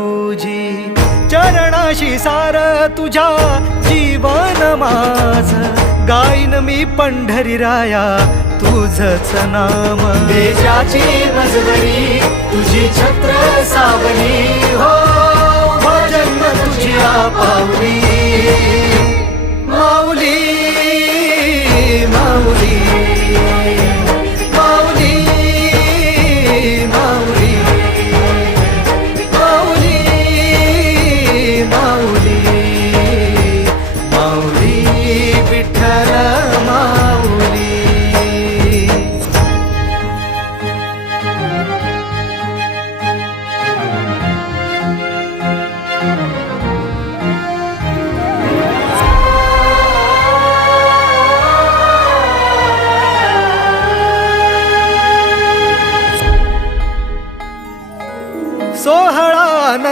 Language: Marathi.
तुझी चरणाशी सार तुझ्या जीवन माझ. गाईन मी पंढरी राया तुझच नाम. देशाची मजबरी तुझी छत्र सावली. सोहळा